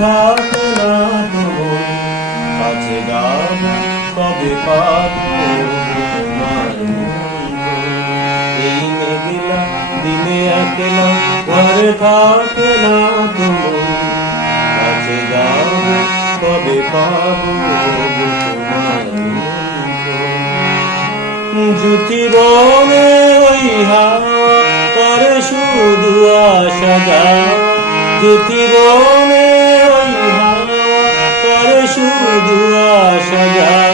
থাকে না তোমার কাছে যাব তবে পাবো তোমার মন্ত্র। এই মেঘলা দিনে একলা ঘরে থাকে না তোমার কাছে যাব তবে পাবো তোমার মন্ত্র। জ্যোতি বনে ওই হাওয়া করে শুধু আসা যাওয়া, জ্যোতি বনে ওই হাওয়া করে শুধু আসা যাওয়া।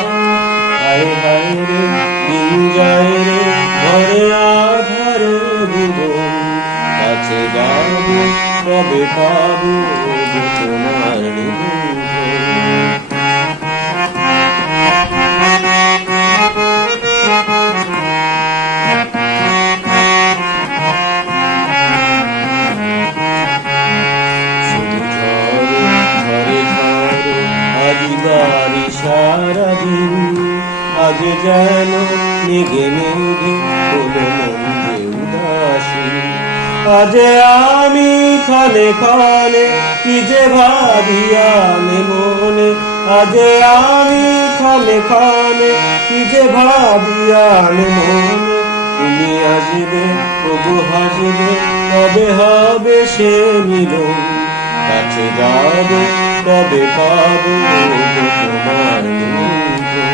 হায় হায় রে দিন যায় রে ঘরে আধারে ভুবন, কাছে যাব তবে পাবো তোমার নিমন্ত্রণ। বাড়ি সারাদিন আজ যেন মেঘে মেঘে হলো মন উদাসী। আজ আমি ক্ষণে ক্ষণে কি যে ভাবিয়ানে মনে, আজ আমি ক্ষণে ক্ষণে কি যে ভাবিয়ানে মনে। তুমি আসবে প্রভু হাসবে তবে হবে সে মিলন, কাছে যাব তবে পাবো তোমার নিমন্ত্রণ।